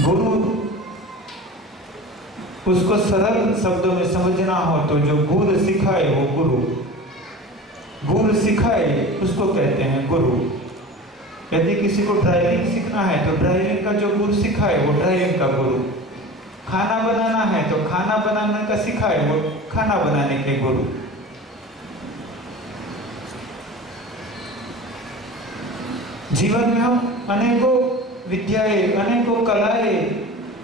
गुरु उसको सरल शब्दों में समझना हो तो जो गुरु सिखाए वो गुरु, गुरु सिखाए उसको कहते हैं गुरु। यदि किसी को ड्राइविंग सीखना है तो ड्राइविंग का जो गुरु सिखाए वो ड्राइविंग का गुरु। खाना बनाना है तो खाना बनाने का सिखाए वो खाना बनाने के गुरु। जीवन में हम अनेकों विद्याएं, अनेकों कलाएं,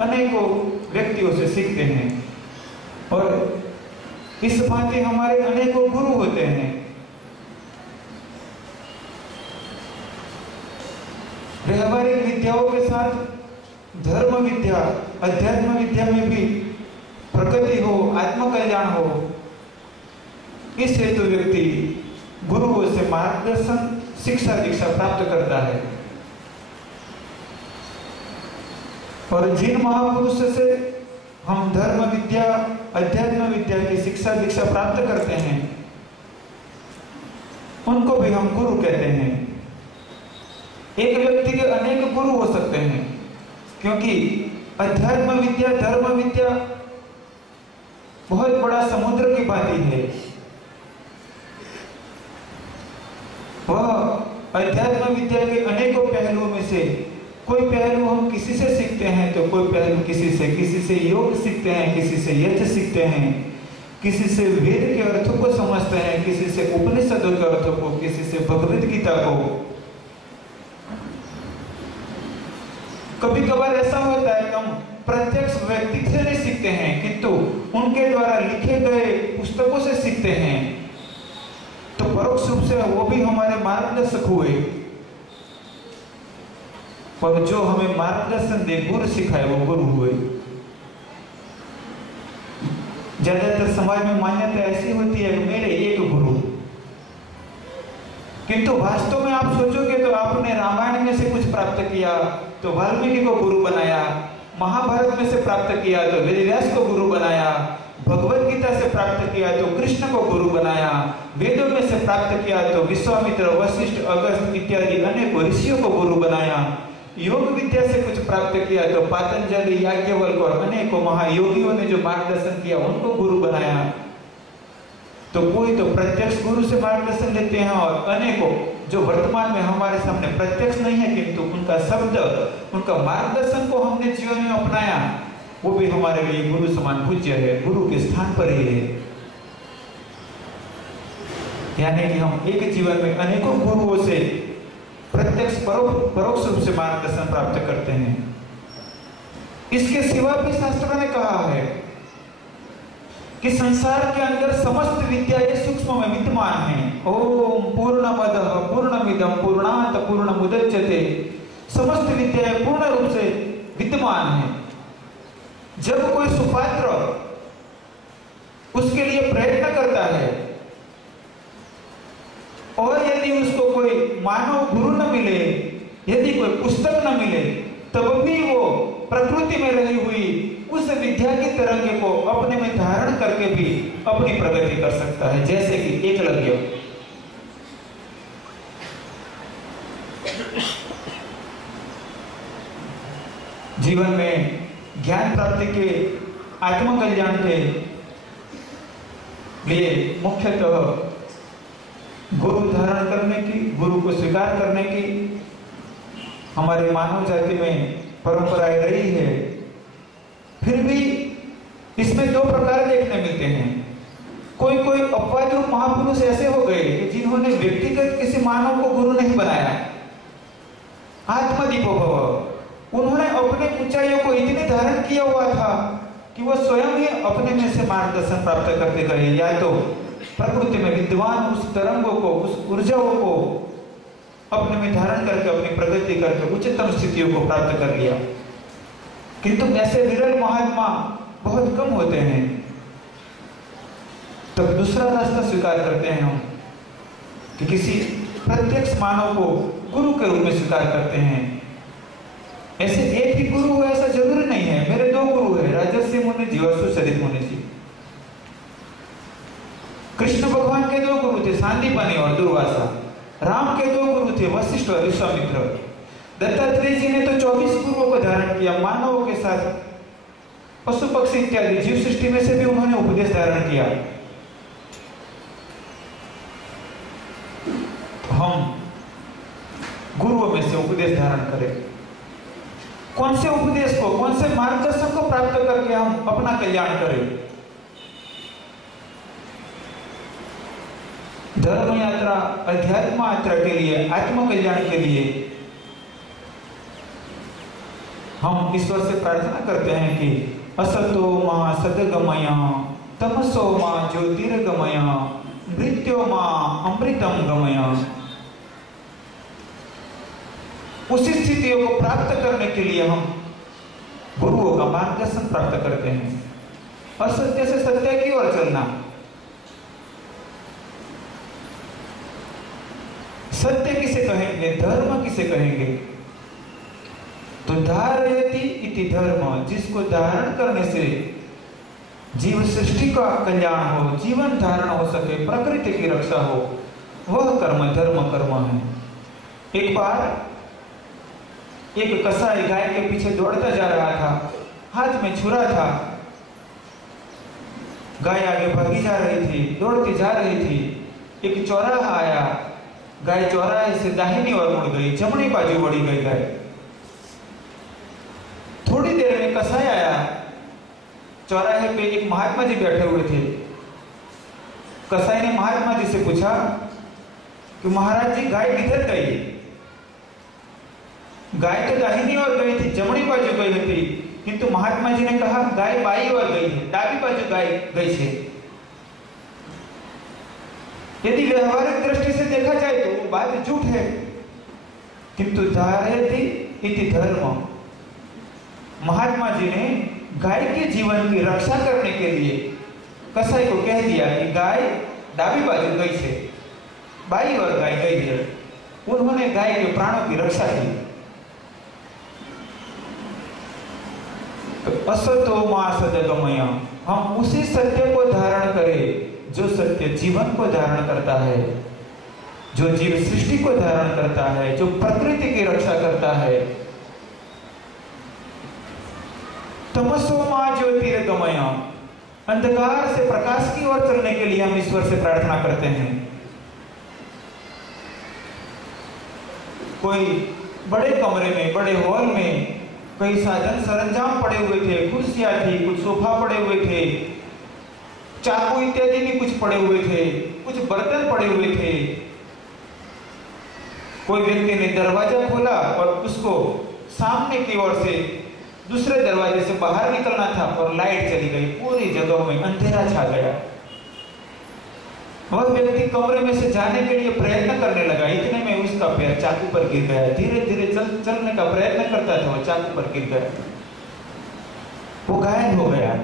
अनेकों व्यक्तियों से सीखते हैं और इस भांति हमारे अनेकों गुरु होते हैं। व्यवहारिक विद्याओं के साथ धर्म विद्या, अध्यात्म विद्या में भी प्रगति हो, आत्मकल्याण हो, इस हेतु व्यक्ति गुरुओं से मार्गदर्शन, शिक्षा दीक्षा प्राप्त करता है। और जिन महापुरुषों से हम धर्म विद्या, अध्यात्म विद्या की शिक्षा दीक्षा प्राप्त करते हैं उनको भी हम गुरु कहते हैं। एक व्यक्ति के अनेक गुरु हो सकते हैं क्योंकि अध्यात्म विद्या, धर्म विद्या बहुत बड़ा समुद्र की भांति है। वह अध्यात्म विद्या के अनेकों पहलुओं में से कोई पहलू हम किसी से सीखते हैं तो कोई पहलू किसी से योग सीखते हैं, किसी से यज्ञ सीखते हैं, किसी से वेद के अर्थों को समझते हैं, किसी से उपनिषदों के अर्थों को, किसी से भगवद गीता को। कभी कभार ऐसा होता है कि हम प्रत्यक्ष व्यक्ति से नहीं सीखते हैं किंतु उनके द्वारा लिखे गए पुस्तकों से सीखते हैं, तो परोक्ष रूप से वो भी हमारे मार्गदर्शक हुए। और जो हमें मार्गदर्शन दे, गुरु सिखाए, वो गुरु हुए। ज्यादातर समाज में मान्यता ऐसी होती है कि मेरे एक गुरु, किंतु वास्तव में आप सोचोगे तो आपने रामायण में से कुछ प्राप्त किया तो वाल्मीकि को गुरु बनाया, महाभारत में से प्राप्त किया तो वेदव्यास को गुरु बनाया, भगवद गीता से प्राप्त किया तो कृष्ण को गुरु बनाया, वेदों में से प्राप्त किया तो विश्वामित्र, वशिष्ठ, अगस्त्य इत्यादि अनेक ऋषियों को गुरु बनाया, योग विद्या से कुछ प्राप्त किया तो पातंजलि, याज्ञवल्क्य और अनेकों महायोगियों ने जो मार्गदर्शन किया उनको गुरु बनाया। तो कोई तो प्रत्यक्ष गुरु से मार्गदर्शन लेते हैं और अनेकों जो वर्तमान में हमारे सामने प्रत्यक्ष नहीं है किंतु उनका शब्द, उनका मार्गदर्शन को हमने जीवन में अपनाया, वो भी हमारे लिए गुरु समान पूज्य है, गुरु के स्थान पर ही है। यानी कि हम एक जीवन में अनेकों गुरुओं से प्रत्यक्ष परोक्ष रूप से मार्गदर्शन प्राप्त करते हैं। इसके सिवा भी शास्त्रों ने कहा है कि संसार के अंदर समस्त विद्याएं सूक्ष्म में विद्यमान हैं। ओम पूर्णमदः पूर्णमिदं पूर्णात् पूर्णमुदच्यते, समस्त विद्याएं पूर्ण रूप से विद्यमान हैं। जब कोई सुपात्र उसके लिए प्रयत्न करता है और यदि उसको कोई मानव गुरु न मिले, यदि कोई पुस्तक न मिले, तब भी वो प्रकृति में रही हुई उस विद्या की तरंगे को अपने में धारण करके भी अपनी प्रगति कर सकता है। जैसे कि एकलव्य, जीवन में ज्ञान प्राप्ति के, आत्मकल्याण के लिए मुख्यतः गुरु धारण करने की, गुरु को स्वीकार करने की हमारी मानव जाति में परंपराएं रही है। फिर भी इसमें दो प्रकार देखने मिलते हैं। कोई कोई अपवाद रूप महापुरुष ऐसे हो गए कि जिन्होंने व्यक्तिगत किसी मानव को गुरु नहीं बनाया, आत्मदीपो भव, उन्होंने अपने ऊंचाइयों को इतने धारण किया हुआ था कि वह स्वयं ही अपने में से मार्गदर्शन प्राप्त करते गए, या तो प्रकृति में विद्वान उस तरंगों को, उस ऊर्जाओं को अपने में धारण करके अपनी प्रगति करके उच्चतम स्थितियों को प्राप्त कर लिया। किंतु ऐसे विरल महात्मा बहुत कम होते हैं। तब दूसरा रास्ता स्वीकार करते हैं हम कि किसी प्रत्यक्ष मानव को गुरु के रूप में स्वीकार करते हैं। ऐसे एक ही गुरु हो ऐसा जरूरी नहीं है। मेरे दो गुरु है, राजर्षि मुनि जी और सुचरित मुनि जी। कृष्ण भगवान के दो गुरु थे, सांदीपनि और दुर्वासा। राम के दो गुरु थे, वशिष्ठ और विश्वामित्र। दत्तात्रेय जी ने तो 24 गुरुओं को धारण किया, मानवों के साथ पशु पक्षी इत्यादि जीव सृष्टि में से भी उन्होंने उपदेश धारण किया। तो हम गुरुओं में से उपदेश धारण करें। कौन से उपदेश को, कौन से मार्गदर्शन को प्राप्त करके हम अपना कल्याण करें? धर्म यात्रा, अध्यात्म यात्रा के लिए, आत्म कल्याण के लिए हम ईश्वर से प्रार्थना करते हैं कि असतो मा सद्गमय, तमसो मा ज्योतिर्गमय, मृत्यो मा अमृतम गमय। उसी स्थितियों को प्राप्त करने के लिए हम गुरुओं का मार्गदर्शन प्राप्त करते हैं। असत्य से सत्य की ओर चलना, सत्य किसे कहेंगे, धर्म किसे कहेंगे? तो धारयति इति धर्म, जिसको धारण करने से जीव सृष्टि का कल्याण हो, जीवन धारण हो सके, प्रकृति की रक्षा हो, वह कर्म धर्म कर्म है। एक बार एक कसाई गाय के पीछे दौड़ता जा रहा था, हाथ में छुरा था, गाय आगे भागी जा रही थी, दौड़ती जा रही थी। एक चौराहा आया, गाय चौराहे से दाहिनी ओर मुड़ गई, जमनी बाजू बढ़ी गई गाय। थोड़ी देर में कसाई आया, चौराहे पे एक महात्मा जी बैठे हुए थे। कसाई ने महात्मा जी से पूछा कि महाराज जी गाय किधर गई? गाय तो दाहिनी ओर गई थी, जमनी बाजू गई थी, किंतु महात्मा जी ने कहा गाय बाई ओर गई है, डाबी बाजू गाय गई है। यदि व्यवहारिक दृष्टि से देखा जाए तो वो बात झूठ है, किंतु धारयति इति धर्म, महात्मा जी ने गाय के जीवन की रक्षा करने के लिए कसाई को कह दिया कि गाय डाबी बाजू गई है, बाई ओर गाय गई है। उन्होंने गाय के प्राणों की रक्षा की। तो असतो मा सद्गमय, हम उसी सत्य को धारण करें जो सत्य जीवन को धारण करता है, जो जीव सृष्टि को धारण करता है, जो प्रकृति की रक्षा करता है। तमसो मा ज्योतिर्गमय, अंधकार से प्रकाश की ओर चलने के लिए हम ईश्वर से प्रार्थना करते हैं। कोई बड़े कमरे में, बड़े हॉल में कई साधन सरंजाम पड़े हुए थे, कुर्सियां थी, कुछ सोफा पड़े हुए थे, चाकू इत्यादि भी कुछ पड़े हुए थे, कुछ बर्तन पड़े हुए थे। कोई व्यक्ति ने दरवाजा खोला और उसको सामने की ओर से दूसरे दरवाजे से बाहर निकलना था और लाइट चली गई, पूरी जगह में अंधेरा छा गया। वह व्यक्ति कमरे में से जाने के लिए प्रयत्न करने लगा, इतने में उसका पैर चाकू पर गिर गया। धीरे धीरे चलने का प्रयत्न करता था, वो चाकू पर गिर गया, वो घायल हो गया,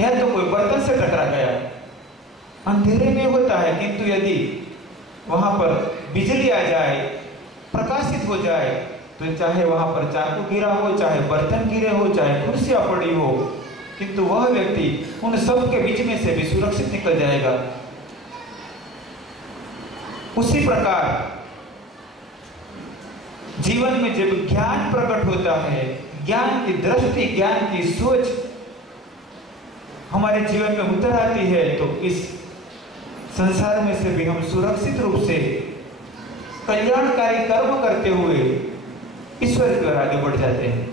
या तो कोई बर्तन से टकरा गया। अंधेरे में होता है, किंतु यदि वहां पर बिजली आ जाए, प्रकाशित हो जाए, तो चाहे वहां पर चाकू गिरा हो, चाहे बर्तन गिरे हो, चाहे कुर्सियां पड़ी हो, किंतु वह व्यक्ति उन सब के बीच में से भी सुरक्षित निकल जाएगा। उसी प्रकार जीवन में जब ज्ञान प्रकट होता है, ज्ञान की दृष्टि, ज्ञान की सोच हमारे जीवन में उतर आती है, तो इस संसार में से भी हम सुरक्षित रूप से कल्याणकारी कर्म करते हुए ईश्वर की ओर आगे बढ़ जाते हैं।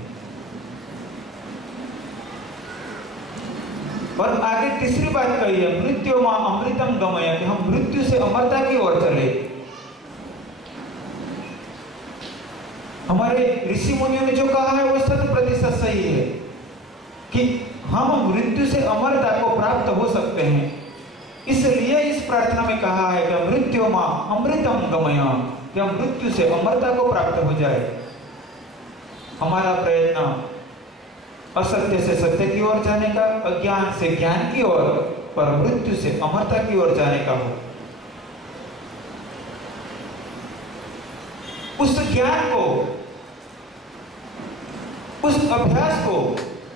और आगे तीसरी बात कही है, मृत्यु मां अमृतम गमय, कि हम मृत्यु से अमरता की ओर चले। हमारे ऋषि मुनियों ने जो कहा है वो 100% सही है कि हम मृत्यु से अमरता को प्राप्त हो सकते हैं। इसलिए इस प्रार्थना में कहा है कि मृत्यु मां अमृतम गमय, कि हम मृत्यु से अमरता को प्राप्त हो जाए। हमारा प्रयत्न असत्य से सत्य की ओर जाने का, अज्ञान से ज्ञान की ओर, पर मृत्यु से अमरता की ओर जाने का हो। उस ज्ञान को, उस अभ्यास को,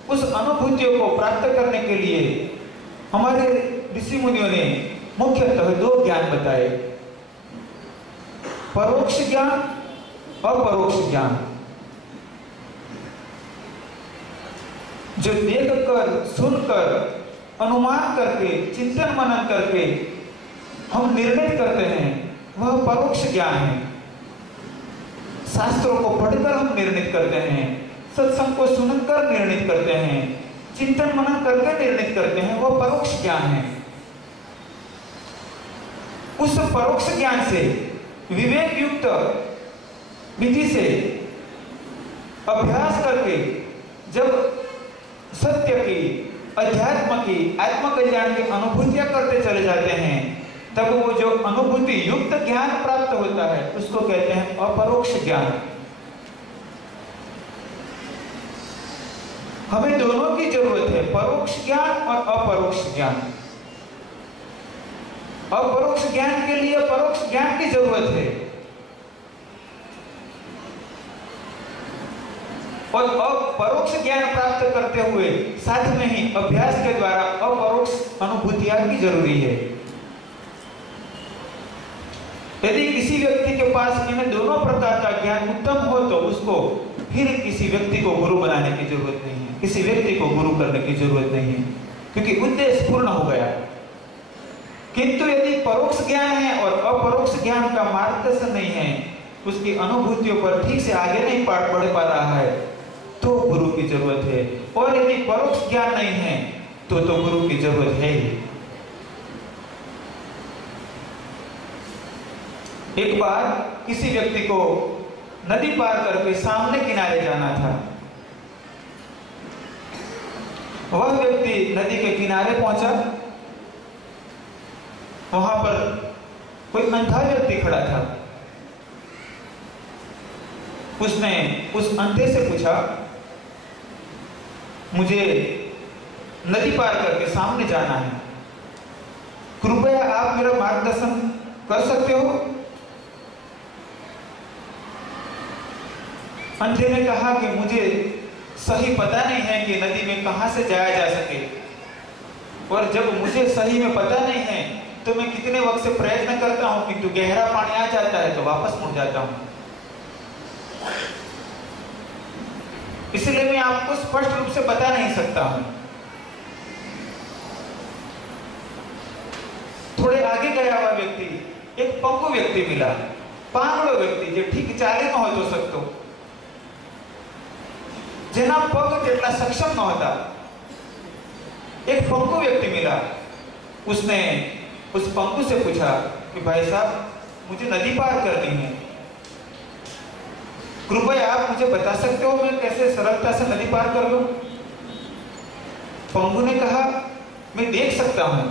उस अनुभूतियों को प्राप्त करने के लिए हमारे ऋषि मुनियों ने मुख्यतः 2 ज्ञान बताए, परोक्ष ज्ञान अपरोक्ष ज्ञान, जो देखकर, सुनकर, अनुमान करके, चिंतन मनन करके हम निर्णय करते हैं, वह परोक्ष ज्ञान है। शास्त्रों को पढ़कर हम निर्णय करते हैं, सत्संग को सुनकर निर्णय करते हैं, चिंतन मनन करके निर्णय करते हैं, वह परोक्ष ज्ञान है। उस परोक्ष ज्ञान से, विवेक युक्त विधि से अभ्यास करके जब सत्य की, अध्यात्म की, आत्म कल्याण की अनुभूतियां करते चले जाते हैं, तब वो जो अनुभूति युक्त ज्ञान प्राप्त होता है उसको कहते हैं अपरोक्ष ज्ञान। हमें दोनों की जरूरत है, परोक्ष ज्ञान और अपरोक्ष ज्ञान। अपरोक्ष ज्ञान के लिए परोक्ष ज्ञान की जरूरत है, और अपरोक्ष ज्ञान प्राप्त करते हुए साथ में ही अभ्यास के द्वारा अपरोक्ष अनुभूतियां भी जरूरी है। यदि किसी व्यक्ति के पास इन दोनों प्रकार का ज्ञान उत्तम हो तो उसको फिर किसी व्यक्ति को गुरु बनाने की जरूरत नहीं है, किसी व्यक्ति को गुरु करने की जरूरत नहीं है, क्योंकि उद्देश्य पूर्ण हो गया। किंतु यदि परोक्ष ज्ञान है और अपरोक्ष ज्ञान का मार्गदर्शन नहीं है, उसकी अनुभूतियों पर ठीक से आगे नहीं बढ़ पा रहा है, तो गुरु की जरूरत है। और यदि परोक्ष ज्ञान नहीं है तो गुरु की जरूरत है ही। एक बार किसी व्यक्ति को नदी पार करके सामने किनारे जाना था। वह व्यक्ति नदी के किनारे पहुंचा, वहां पर कोई अंधा व्यक्ति खड़ा था। उसने उस अंधे से पूछा, मुझे नदी पार करके सामने जाना है, कृपया आप मेरा मार्गदर्शन कर सकते हो? अंधे ने कहा कि मुझे सही पता नहीं है कि नदी में कहां से जाया जा सके, और जब मुझे सही में पता नहीं है तो मैं कितने वक्त से प्रयत्न करता हूं, किंतु गहरा पानी आ जाता है तो वापस मुड़ जाता हूं। इसलिए मैं आपको स्पष्ट रूप से बता नहीं सकता हूं। थोड़े आगे गया हुआ व्यक्ति, एक पंगु व्यक्ति मिला, પાંગળો વ્યક્તિ જે ઠીક ચાલે ન હતો શકતો, જેના પગ જેટલા સક્ષમ ન હતા, एक पंगु व्यक्ति मिला। उसने उस पंगु से पूछा कि भाई साहब, मुझे नदी पार करनी है, कृपया आप मुझे बता सकते हो मैं कैसे सरलता से नदी पार कर लूं? पंगु ने कहा, मैं देख सकता हूं,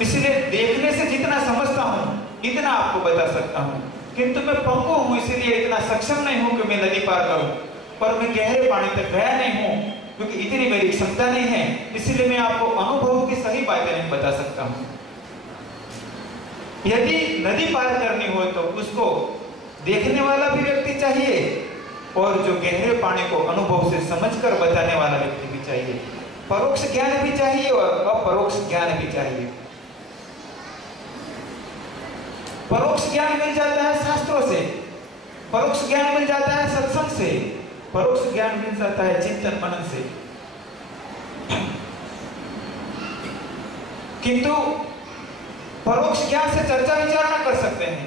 इसलिए देखने से जितना समझता हूं इतना आपको बता सकता हूं, किंतु मैं पंगु हूं इसलिए इतना सक्षम नहीं हूं कि मैं नदी पार करूं, पर मैं गहरे पानी तक गया नहीं हूं क्योंकि इतनी मेरी क्षमता नहीं है, इसलिए मैं आपको अनुभव की सही बातें नहीं बता सकता हूं। यदि नदी पार करनी हो तो उसको देखने वाला भी व्यक्ति चाहिए और जो गहरे पानी को अनुभव से समझकर बताने वाला व्यक्ति भी चाहिए। परोक्ष ज्ञान भी चाहिए और अपरोक्ष ज्ञान भी चाहिए। परोक्ष ज्ञान मिल जाता है शास्त्रों से, परोक्ष ज्ञान मिल जाता है सत्संग से, परोक्ष ज्ञान मिल जाता है चिंतन मनन से। किंतु परोक्ष ज्ञान से चर्चा विचारणा कर सकते हैं,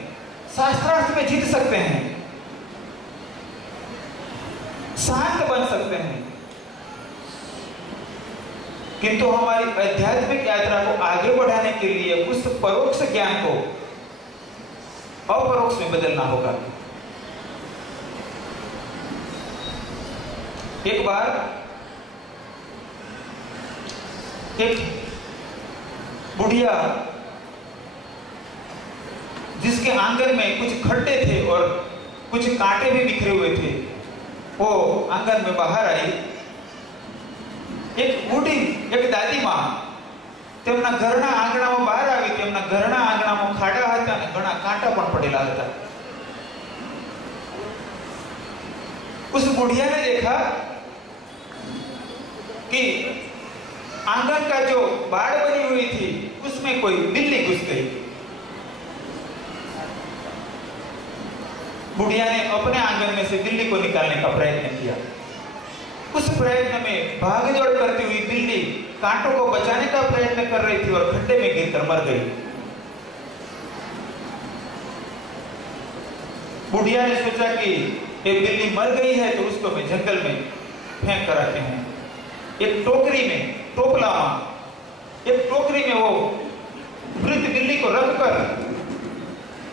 शास्त्रार्थ में जीत सकते हैं, शांत बन सकते हैं, किंतु हमारी आध्यात्मिक यात्रा को आगे बढ़ाने के लिए उस परोक्ष ज्ञान को अपरोक्ष में बदलना होगा। एक बार एक बुढ़िया जिसके आंगन में कुछ खड्डे थे और कुछ कांटे भी बिखरे हुए थे, वो आंगन में बाहर आई। एक बूढ़ी, एक दादी मां તેમના ઘરના આંગણામાં બહાર આવી, તેમના ઘરના આંગણામાં ખાડા હતા અને ઘણા કાંટા પણ પડેલા હતા। उस बुढ़िया ने देखा कि आंगन का जो बाड़ बनी हुई थी उसमें कोई बिल्ली घुस गई। बुढ़िया ने अपने आंगन में से बिल्ली को निकालने का प्रयत्न किया। उस प्रयत्न में भागदौड़ करती हुई बिल्ली कांटों को बचाने का प्रयत्न कर रही थी और खड्डे में गिरकर मर गई। बुढ़िया ने सोचा कि ये बिल्ली मर गई है तो उसको मैं जंगल में फेंक कर आती हूँ। एक टोकरी में, टोपला में, एक टोकरी में वो मृत बिल्ली को रखकर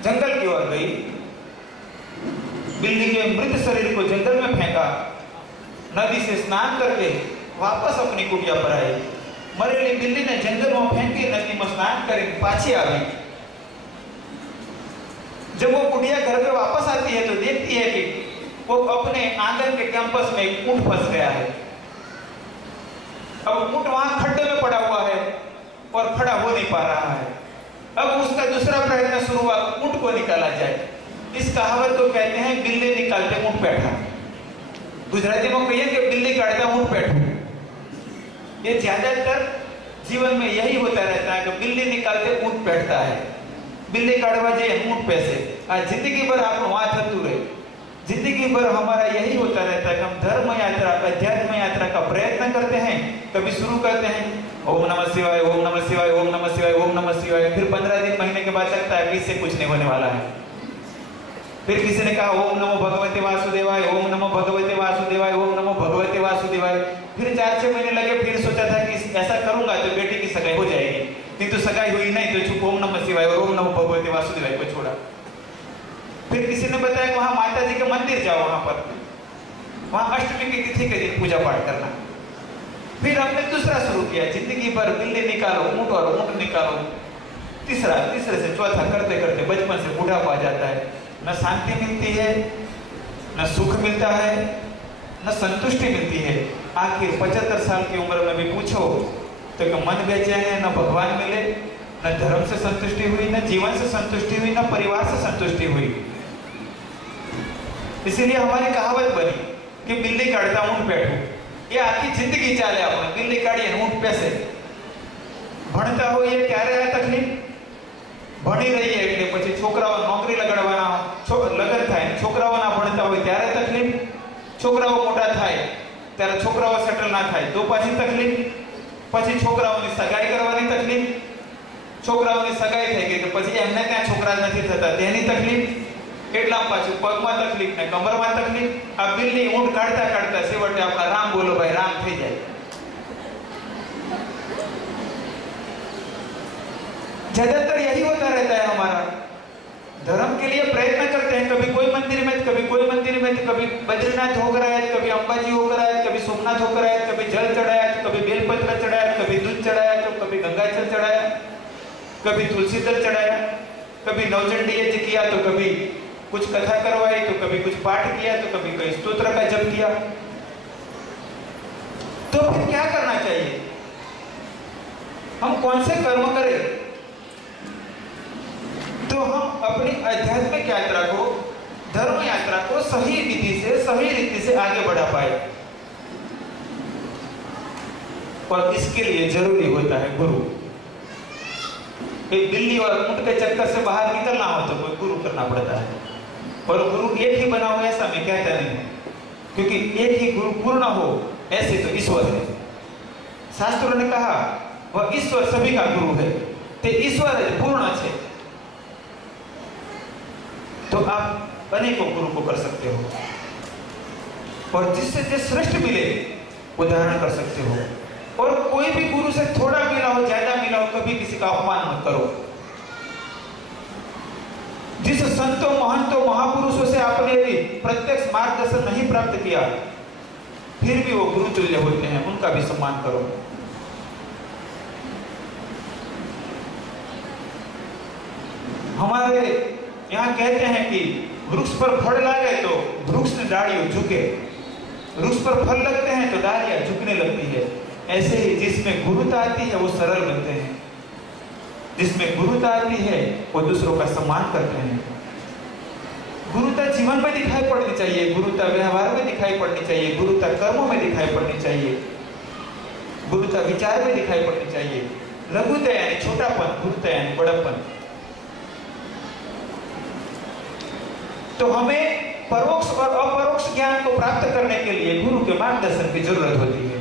जंगल की ओर गई। बिल्ली के मृत शरीर को जंगल में फेंका। नदी से स्नान करके वापस अपनी कुटिया पर आई। मरेली बिल्ली ने जंगल में फेंकी, नदी में स्नान कर पाछी आ गई। जब वो कुटिया घर पे वापस आती है तो देखती है कि वो अपने आंगन के कैंपस में एक ऊंट फंस गया है। अब ऊंट वहां खड्डे में पड़ा हुआ है और खड़ा हो नहीं पा रहा है। अब उसका दूसरा प्रयत्न शुरू हुआ, ऊंट को निकाला जाए। इस कहावत को कहते हैं बिल्ली निकालते ऊंट बैठा। गुजराती में कहिए कि बिल्ली काटता ऊंट बैठा। ये ज्यादातर जीवन में यही होता रहता है कि बिल्ली निकालते ऊंट बैठता है। बिल्ली काटवा जाए ऊंट पैसे। आज जिंदगी भर आप वहां थकते रहे। जिंदगी भर हमारा यही होता रहता है कि हम धर्म यात्रा, अध्यात्म यात्रा का प्रयत्न करते हैं। कभी शुरू करते हैं ओम नमः शिवाय, ओम नमः शिवाय, ओम नमः शिवाय, ओम नमः शिवाय। फिर 15 दिन, महीने के बाद लगता है कि इससे कुछ नहीं होने वाला है। फिर किसी ने कहा ओम नमो भगवते वासुदेवाय, ओम नमो भगवते वासुदेवाय, ओम नमो भगवते वासुदेवाय। फिर 4-6 महीने लगे। फिर सोचा था कि ऐसा करूंगा तो बेटी की सगाई हो जाएगी, किंतु सगाई हुई नहीं तो चुप ओम नमः शिवाय और ओम नमो भगवते वासुदेवाय को छोड़ा। फिर किसी ने बताया कि वहां माता जी के मंदिर जाओ, वहां अष्टमी की तिथि के दिन पूजा पाठ करना। फिर हमने दूसरा शुरू किया, जिंदगी भर बिल्ली निकालो, ऊंट और ऊंट निकालो। तीसरे से चौथा करते करते बचपन से बुढ़ापा आ जाता है। न शांति मिलती है, न सुख मिलता है, न संतुष्टि मिलती है। आखिर 75 साल की उम्र में भी पूछो तो कि मन बेचैन है, न भगवान मिले, न धर्म से संतुष्टि हुई, न जीवन से संतुष्टि हुई, न परिवार से संतुष्टि हुई। इसीलिए हमारी कहावत बनी कि बिल्ली काटता ऊंट बैठो। ये आखिर जिंदगी चाले अपने बिल्ली काढ़ी ऊंट पैसे भणता हो ये क्या रहा तकलीफ भणी रही है એટલે પછી છોકરાઓ નોકરી લગાડવાના લગન થાય, છોકરાઓ ના ભણતા હોય ત્યારે તકલીફ, છોકરાઓ મોટા થાય ત્યારે છોકરાઓ સેટલ ના થાય તો પાછી તકલીફ, પછી છોકરાઓની સગાઈ કરવાની તકલીફ, છોકરાઓની સગાઈ થઈ ગઈ તો પછી એમને ત્યાં છોકરા નથી થતા તેની તકલીફ, એટલા પાછું પગમાં તકલીફ ને કમરમાં તકલીફ। આ બિલ્લી ઊંટ કાઢતા કાઢતા છેવટે આપણા રામ બોલો ભાઈ રામ થઈ જાય। ज्यादातर यही होता रहता है हमारा। धर्म के लिए प्रयत्न करते हैं, कभी कोई मंदिर में, कभी कोई मंदिर में, कभी बद्रीनाथ होकर आए, कभी अंबाजी होकर आए, कभी सोमनाथ होकर आए, कभी जल चढ़ाया, कभी बेलपत्र चढ़ाया, कभी दूध चढ़ाया, तो कभी गंगाजल चढ़ाया, कभी तुलसी दल चढ़ाया, कभी नवचंडी यज्ञ किया, तो कभी कुछ कथा करवाई, तो कभी कुछ पाठ किया, तो कभी कोई स्तोत्र का जप किया। तो फिर क्या करना चाहिए? हम कौन से कर्म करें तो हम अपनी आध्यात्मिक यात्रा को, धर्म यात्रा को सही विधि से, सही रीति से आगे बढ़ा पाए। और इसके लिए जरूरी होता है गुरु। एक बिल्ली और ऊंट के चक्कर से बाहर निकलना हो तो कोई गुरु करना पड़ता है। और गुरु एक ही बना हो ऐसा मैं कहता नहीं हूं, क्योंकि एक ही गुरु पूर्ण हो ऐसे तो ईश्वर है। शास्त्रों ने कहा वह ईश्वर सभी का गुरु है, तो ईश्वर पूर्ण है। तो आप अनेकों गुरु को कर सकते हो और जिससे जो श्रेष्ठ मिले वो धारण कर सकते हो। और कोई भी गुरु से थोड़ा मिला हो, ज्यादा मिला हो, कभी किसी का अपमान मत करो। जिस संतों, महंतों, महापुरुषों से आपने यदि प्रत्यक्ष मार्गदर्शन नहीं प्राप्त किया फिर भी वो गुरु तुल्य होते हैं, उनका भी सम्मान करो। हमारे यहाँ कहते हैं कि वृक्ष पर फल लगे तो वृक्ष ने डालियों झुके, वृक्ष पर फल लगते हैं तो डालियां झुकने लगती है। ऐसे ही जिसमें गुरुता आती है वो सरल बनते हैं, जिसमें गुरुता आती है वो दूसरों का सम्मान करते हैं। गुरुता जीवन में दिखाई पड़नी चाहिए, गुरुता व्यवहार में दिखाई पड़नी चाहिए, गुरुता कर्मों में दिखाई पड़नी चाहिए, गुरुता विचार में दिखाई पड़नी चाहिए। लघुता यानी छोटापन, गुरुता यानी बड़प्पन। तो हमें परोक्ष और अपरोक्ष ज्ञान को प्राप्त करने के लिए गुरु के मार्गदर्शन की जरूरत होती है।